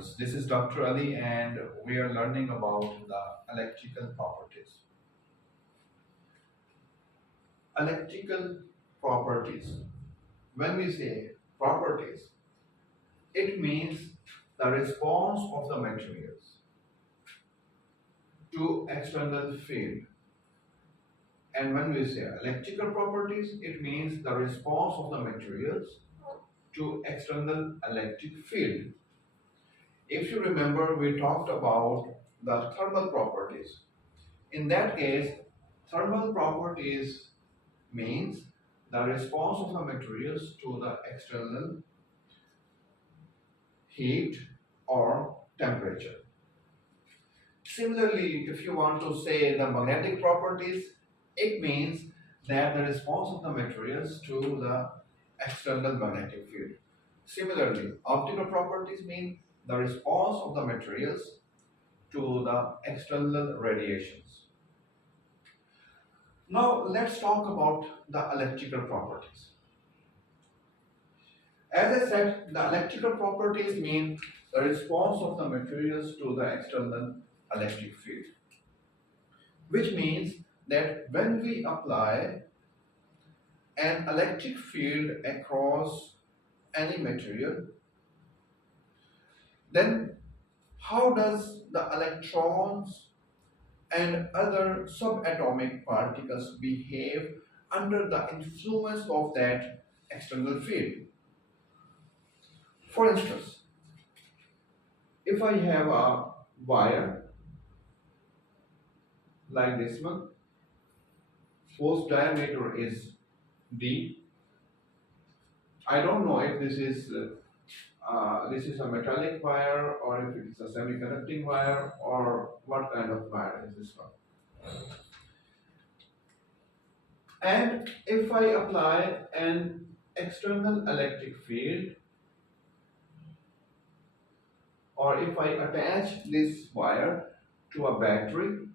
students, this is Dr. Ali and we are learning about the electrical properties. Electrical properties. When we say properties, it means the response of the materials to external field. And when we say electrical properties, it means the response of the materials to external electric field. If you remember, we talked about the thermal properties. In that case, thermal properties means the response of the materials to the external heat or temperature. Similarly, if you want to say the magnetic properties, it means that the response of the materials to the external magnetic field. Similarly, optical properties mean the response of the materials to the external radiations. Now let's talk about the electrical properties. As I said, the electrical properties mean the response of the materials to the external electric field, which means that when we apply an electric field across any material, then how does the electrons and other subatomic particles behave under the influence of that external field? For instance, if I have a wire like this one, whose diameter is d. I don't know if this is a metallic wire or if it is a semiconducting wire or what kind of wire is this one. And if I apply an external electric field, or if I attach this wire to a battery,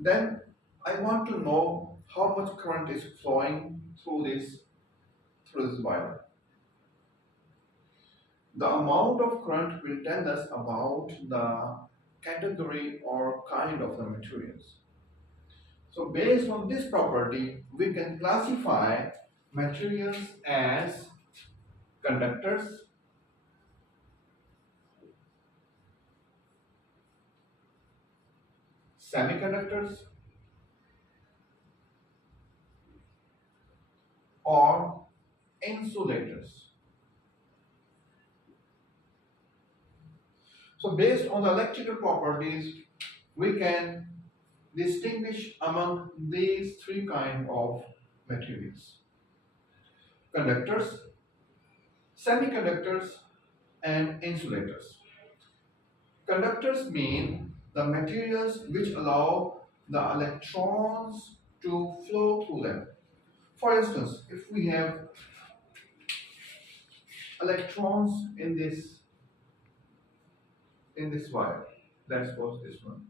then I want to know how much current is flowing through this wire. The amount of current will tell us about the category or kind of the materials. So based on this property, we can classify materials as conductors, semiconductors, or insulators. So based on the electrical properties, we can distinguish among these three kinds of materials: conductors, semiconductors, and insulators. Conductors mean the materials which allow the electrons to flow through them. For instance, if we have electrons in this wire, let's suppose this one.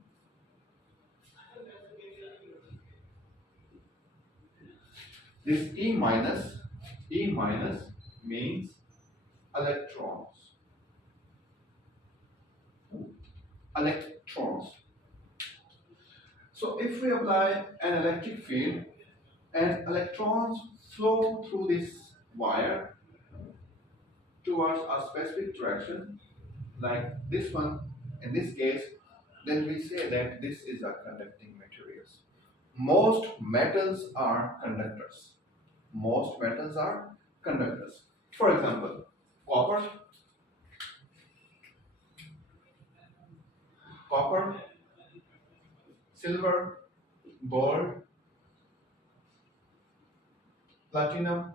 This E minus means electrons. Electrons. So if we apply an electric field and electrons flow through this wire towards a specific direction, like this one in this case, then we say that this is a conducting materials. Most metals are conductors. Most metals are conductors. For example, copper, silver, gold, platinum,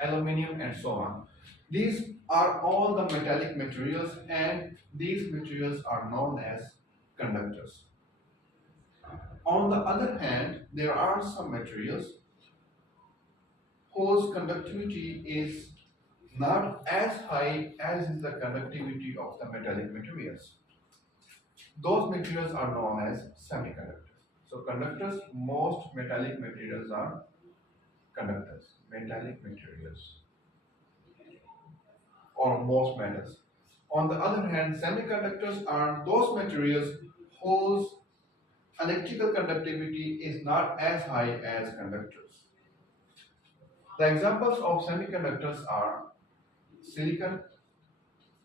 aluminium, and so on. These are all the metallic materials, and these materials are known as conductors. On the other hand, there are some materials whose conductivity is not as high as is the conductivity of the metallic materials. Those materials are known as semiconductors. So conductors, most metallic materials are conductors, metallic materials. or most metals. On the other hand, semiconductors are those materials whose electrical conductivity is not as high as conductors. The examples of semiconductors are silicon,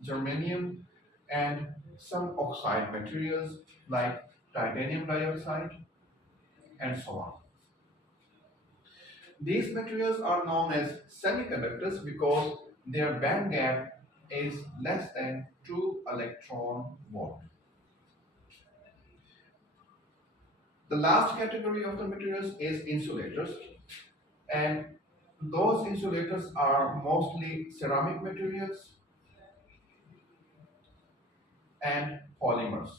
germanium, and some oxide materials like titanium dioxide and so on. These materials are known as semiconductors because their band gap is less than 2 electron volt. The last category of the materials is insulators, and those insulators are mostly ceramic materials and polymers.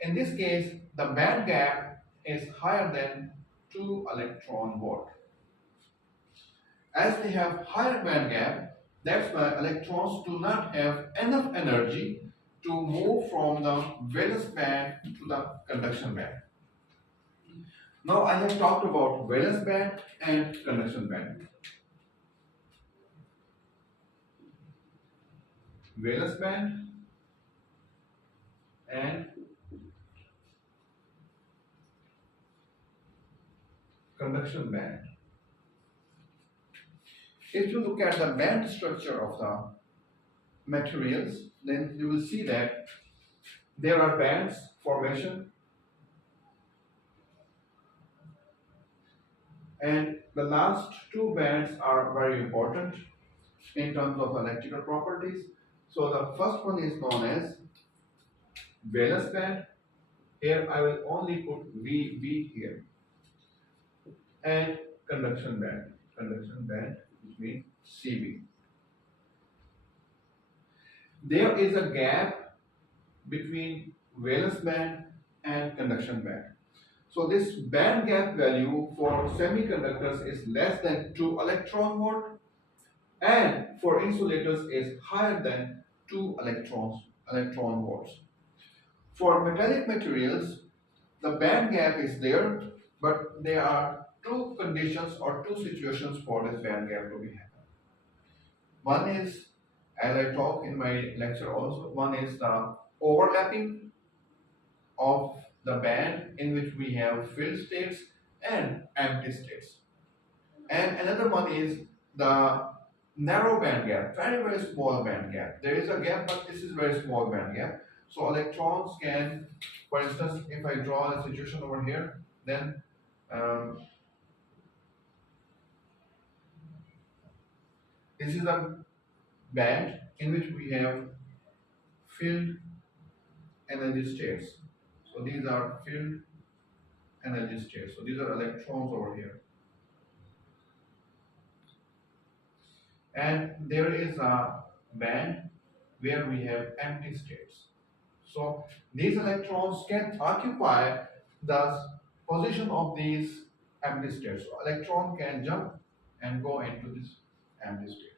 In this case, the band gap is higher than 2 electron volt. As they have higher band gap, that's why electrons do not have enough energy to move from the valence band to the conduction band. Now I have talked about valence band and conduction band. Valence band and conduction band. If you look at the band structure of the materials, then you will see that there are bands formation, and the last two bands are very important in terms of electrical properties. So the first one is known as valence band. Here I will only put VB here. And conduction band which means CB. There is a gap between valence band and conduction band. So this band gap value for semiconductors is less than 2 electron volt, and for insulators is higher than 2 electron volts. For metallic materials, the band gap is there, but there are two conditions or two situations for this band gap to be happen. One is, as I talk in my lecture also, one is the overlapping of the band in which we have filled states and empty states. And another one is the narrow band gap, very small band gap. There is a gap, but this is very small band gap. So electrons can, for instance, if I draw a situation over here, then this is a band in which we have filled energy states. So these are filled energy states. So these are electrons over here. And there is a band where we have empty states. So these electrons can occupy the position of these empty states. So electron can jump and go into this empty state.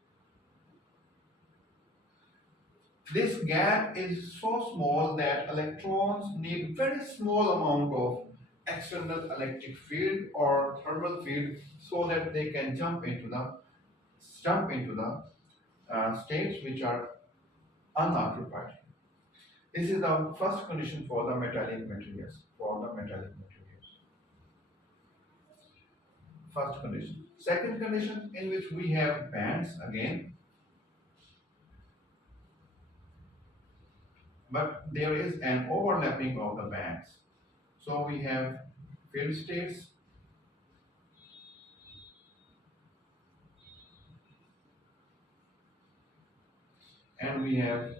This gap is so small that electrons need very small amount of external electric field or thermal field so that they can jump into the states which are unoccupied. This is the first condition for the metallic materials. First condition. Second condition, in which we have bands again, but there is an overlapping of the bands. So we have filled states and we have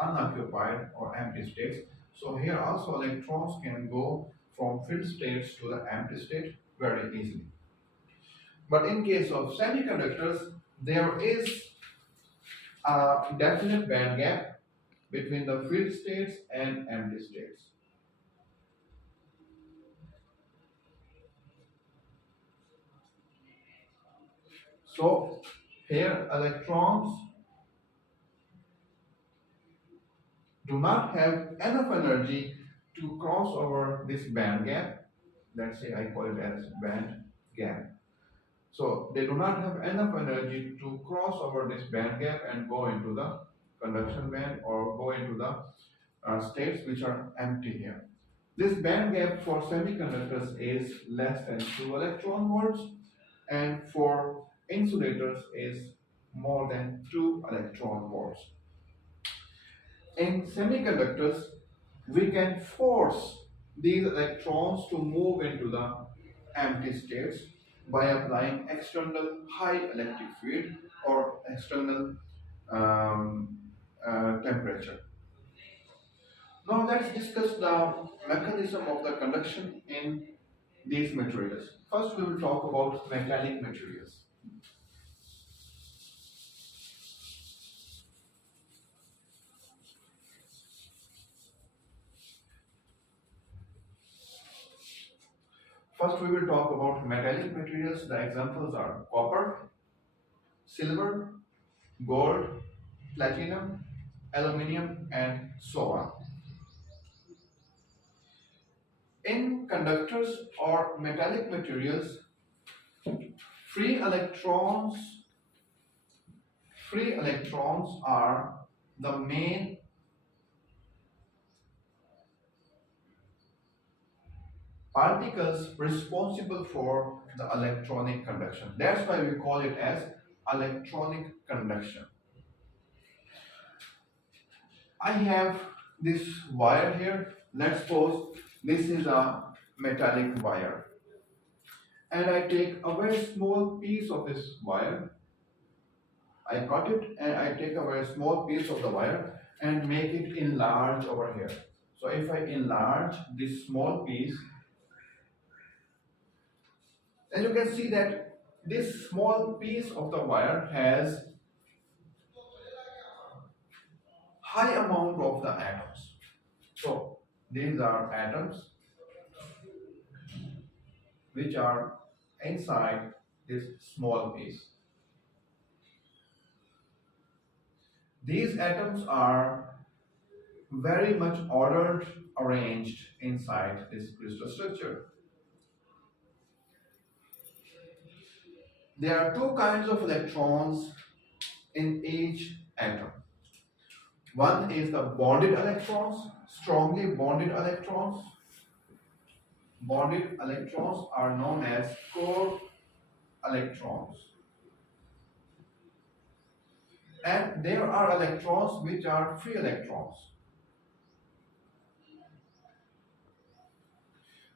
unoccupied or empty states. So here also electrons can go from filled states to the empty state very easily. But in case of semiconductors, there is a definite band gap between the filled states and empty states. So here electrons do not have enough energy to cross over this band gap. Let's say I call it as band gap. So they do not have enough energy to cross over this band gap and go into the conduction band or go into the states which are empty here. This band gap for semiconductors is less than 2 electron volts, and for insulators is more than 2 electron volts. In semiconductors, we can force these electrons to move into the empty states by applying external high electric field or external um, temperature. Now let's discuss the mechanism of the conduction in these materials. First, we will talk about metallic materials. First, we will talk about metallic materials. The examples are copper, silver, gold, platinum, aluminium, and so on. In conductors or metallic materials, free electrons free electrons are the main particles responsible for the electronic conduction. That's why we call it as electronic conduction. I have this wire here. Let's suppose this is a metallic wire. And I take a very small piece of this wire. I cut it and I take a very small piece of the wire and make it enlarge over here. So if I enlarge this small piece, then you can see that this small piece of the wire has high amount of the atoms. So these are atoms which are inside this small piece. These atoms are very much ordered, arranged inside this crystal structure. There are two kinds of electrons in each atom. One is the bonded electrons, strongly bonded electrons. Bonded electrons are known as core electrons. And there are electrons which are free electrons.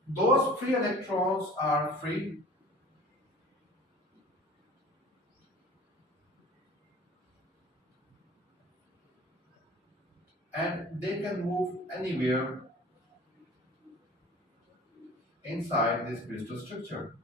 Those free electrons are free and they can move anywhere inside this crystal structure.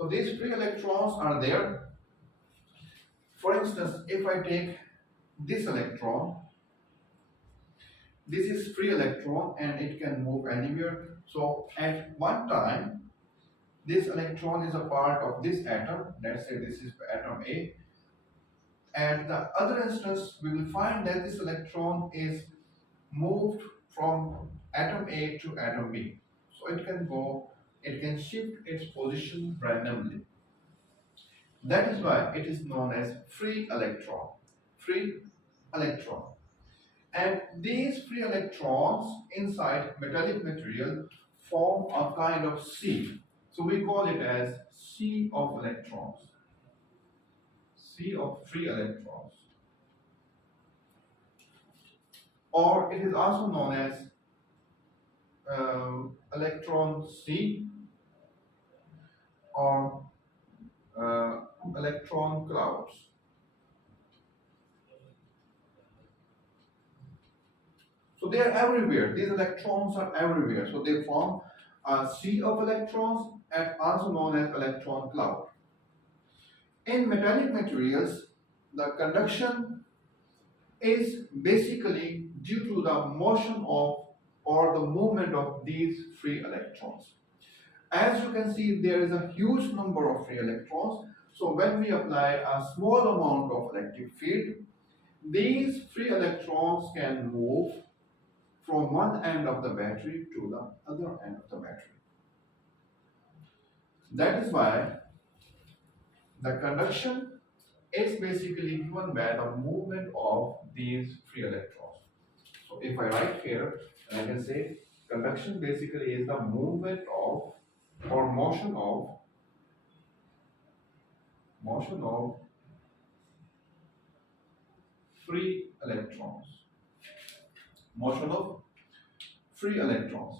So these free electrons are there. For instance, if I take this electron, this is free electron and it can move anywhere. So at one time, this electron is a part of this atom. Let's say this is atom A. At the other instance, we will find that this electron is moved from atom A to atom B. So it can shift its position randomly. That is why it is known as free electron. Free electron. And these free electrons inside metallic material form a kind of sea. So we call it as sea of electrons. Sea of free electrons. Or it is also known as electron sea or electron clouds. So they are everywhere. These electrons are everywhere. So they form a sea of electrons and also known as electron cloud. In metallic materials, the conduction is basically due to the motion of or the movement of these free electrons. As you can see, there is a huge number of free electrons. So when we apply a small amount of electric field, these free electrons can move from one end of the battery to the other end of the battery. That is why the conduction is basically given by the movement of these free electrons. So if I write here, I can say conduction basically is the movement of or motion of free electrons. Motion of free electrons.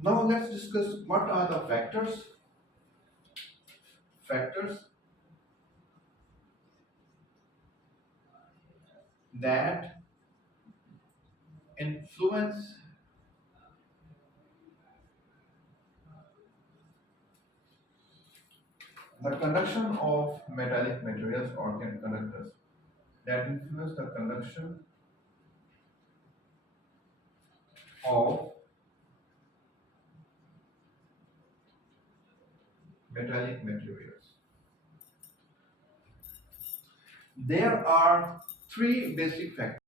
Now let's discuss what are the factors. Factors that influence the conduction of metallic materials or conductors that influence the conduction of metallic materials. There are three basic factors.